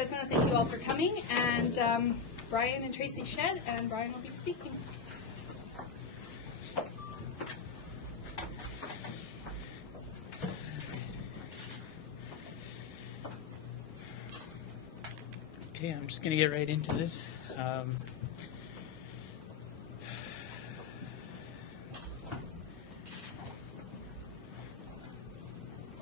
So I just want to thank you all for coming, and Brian and Tracy Shead, and Brian will be speaking. Okay, I'm just going to get right into this.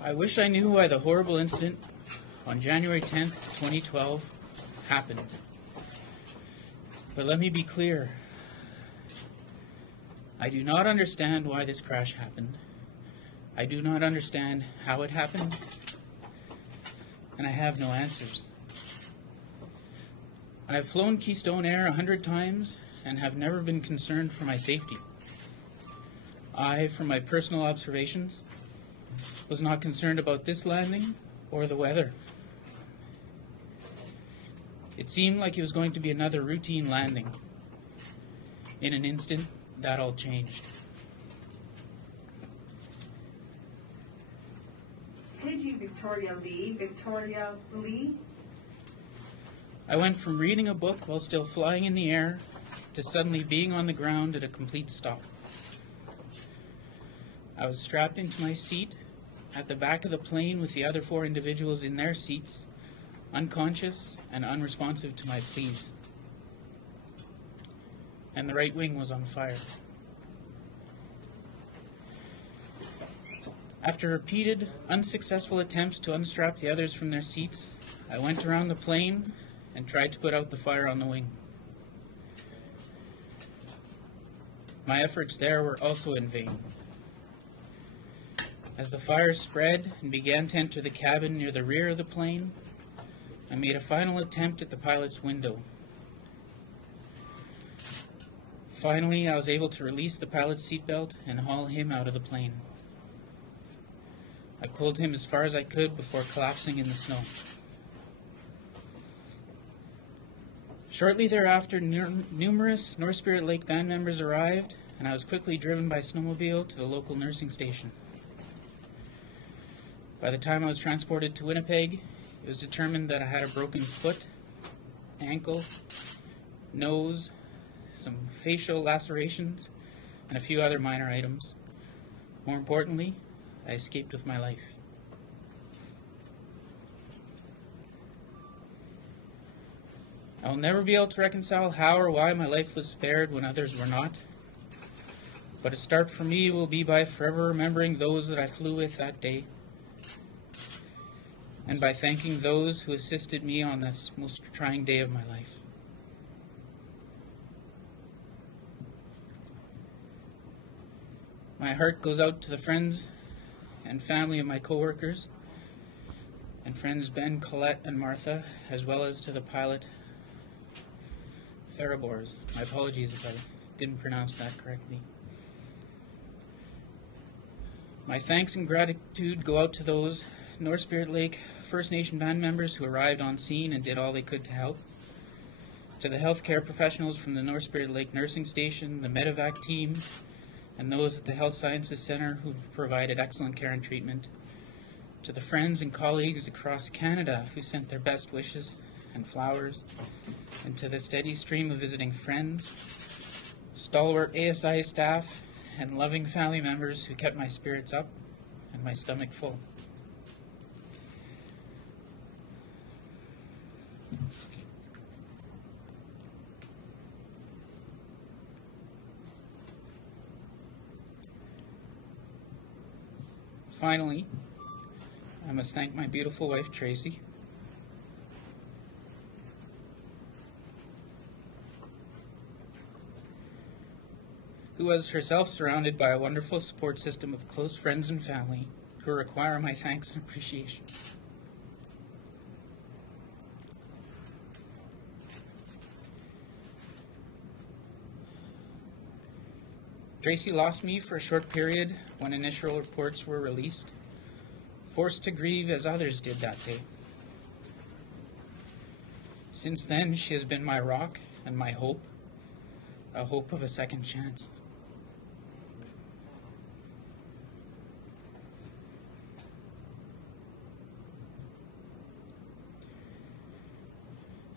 I wish I knew why the horrible incident on January 10th, 2012 happened. But let me be clear. I do not understand why this crash happened. I do not understand how it happened. And I have no answers. I have flown Keystone Air 100 times and have never been concerned for my safety. I, from my personal observations, was not concerned about this landing or the weather. It seemed like it was going to be another routine landing. In an instant, that all changed. Pidgey Victoria Lee. I went from reading a book while still flying in the air to suddenly being on the ground at a complete stop. I was strapped into my seat at the back of the plane with the other 4 individuals in their seats, unconscious and unresponsive to my pleas. And the right wing was on fire. After repeated, unsuccessful attempts to unstrap the others from their seats, I went around the plane and tried to put out the fire on the wing. My efforts there were also in vain. As the fire spread and began to enter the cabin near the rear of the plane, I made a final attempt at the pilot's window. Finally, I was able to release the pilot's seatbelt and haul him out of the plane. I pulled him as far as I could before collapsing in the snow. Shortly thereafter, numerous North Spirit Lake band members arrived, and I was quickly driven by snowmobile to the local nursing station. By the time I was transported to Winnipeg, it was determined that I had a broken foot, ankle, nose, some facial lacerations, and a few other minor items. More importantly, I escaped with my life. I will never be able to reconcile how or why my life was spared when others were not. But a start for me will be by forever remembering those that I flew with that day, and by thanking those who assisted me on this most trying day of my life. My heart goes out to the friends and family of my co-workers, and friends Ben, Colette, and Martha, as well as to the pilot, Therabors. My apologies if I didn't pronounce that correctly. My thanks and gratitude go out to those North Spirit Lake First Nation band members who arrived on scene and did all they could to help, to the healthcare professionals from the North Spirit Lake Nursing Station, the Medevac team, and those at the Health Sciences Center who provided excellent care and treatment, to the friends and colleagues across Canada who sent their best wishes and flowers, and to the steady stream of visiting friends, stalwart ASI staff, and loving family members who kept my spirits up and my stomach full. Finally, I must thank my beautiful wife, Tracy, who was herself surrounded by a wonderful support system of close friends and family who require my thanks and appreciation. Tracy lost me for a short period when initial reports were released, forced to grieve as others did that day. Since then, she has been my rock and my hope, a hope of a second chance.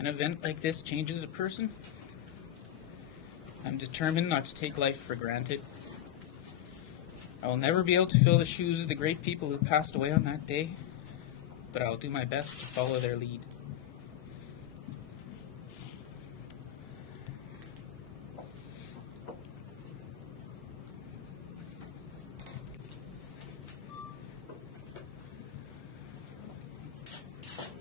An event like this changes a person. I'm determined not to take life for granted. I will never be able to fill the shoes of the great people who passed away on that day, but I will do my best to follow their lead.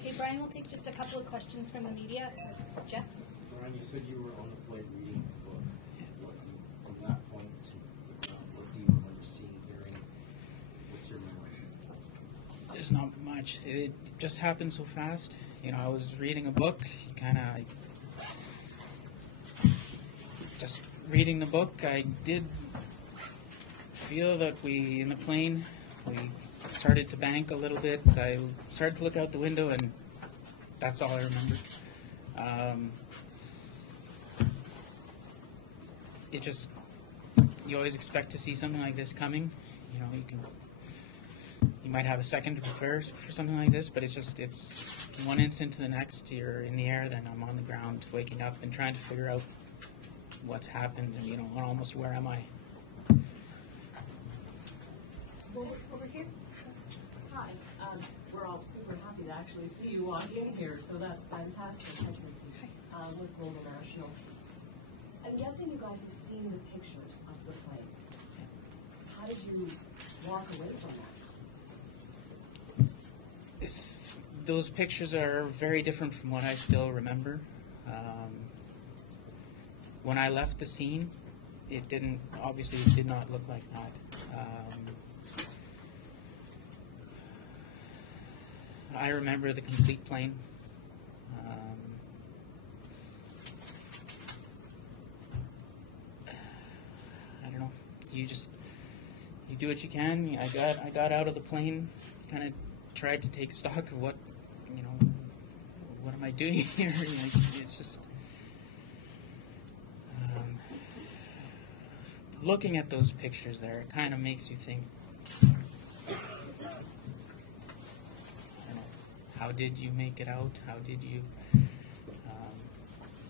Okay, Brian, we'll take just a couple of questions from the media. Jeff? Brian, you said you were on the flight reading the book. From that point to what do you remember seeing, hearing? What's your memory? There's not much. It just happened so fast. You know, I was reading a book, kind of just reading the book. I did feel that in the plane, we started to bank a little bit. I started to look out the window, and that's all I remember. It just, you always expect to see something like this coming. You know, you might have a second to prepare for something like this, but it's one instant to the next. You're in the air, then I'm on the ground, waking up and trying to figure out what's happened, and you know, almost where am I? Over here. Hi, we're all super happy to actually see you walk in here, so that's fantastic. Hi, Tracy. With Global National. I'm guessing you guys have seen the pictures of the plane. How did you walk away from that? Those pictures are very different from what I still remember. When I left the scene, it did not look like that. I remember the complete plane. I don't know. You do what you can. I got out of the plane, kind of tried to take stock of what am I doing here? It's just looking at those pictures there. It kind of makes you think. How did you make it out? How did you?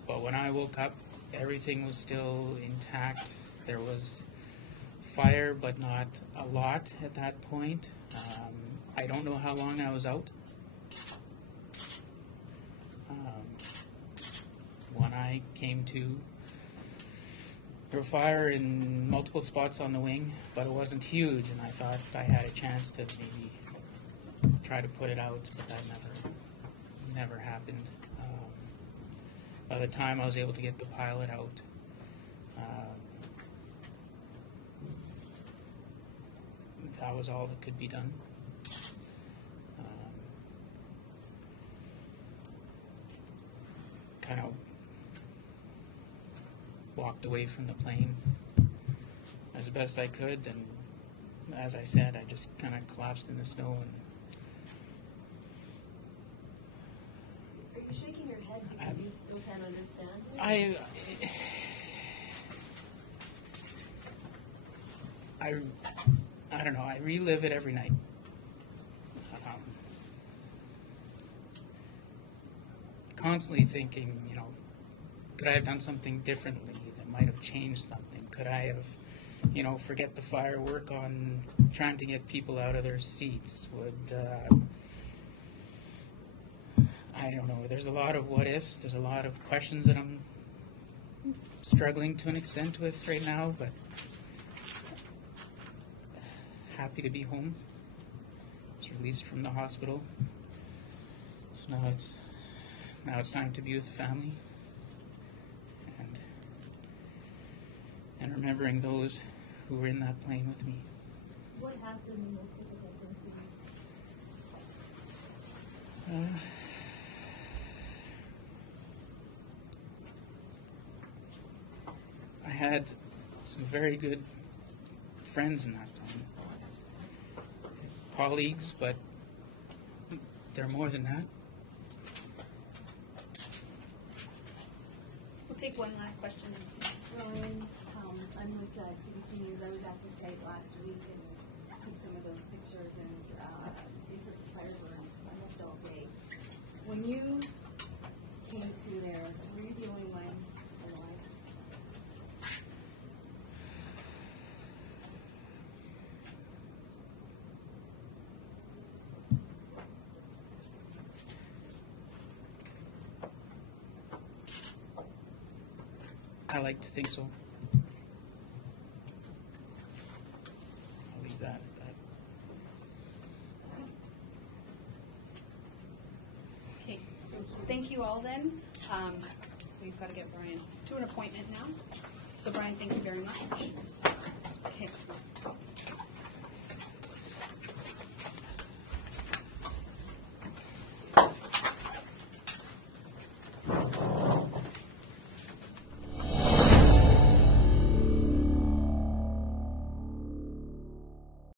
But when I woke up, everything was still intact. There was fire, but not a lot at that point. I don't know how long I was out. When I came to, there was fire in multiple spots on the wing, but it wasn't huge, and I thought I had a chance to maybe try to put it out, but that never happened. By the time I was able to get the pilot out, that was all that could be done. Kind of walked away from the plane as best I could, and as I said, I just kind of collapsed in the snow. And Are you shaking your head because you still can't understand it? I don't know. I relive it every night. Constantly thinking, could I have done something differently that might have changed something? Could I have, forget the firework on trying to get people out of their seats? I don't know. There's a lot of what ifs. There's a lot of questions that I'm struggling to an extent with right now, but happy to be home. I was released from the hospital. So now it's time to be with the family and remembering those who were in that plane with me. What has been the most difficult thing for you? I had some very good friends in that plane. Colleagues, but they're more than that. We'll take one last question. Ryan, I'm with CBC News. I was at the site last week and took some of those pictures, and the fire burned almost all day. When you came to there. Were you the only one alive? I like to think so. I'll leave that at that. Okay, so thank you all then. We've got to get Brian to an appointment now. So Brian, thank you very much.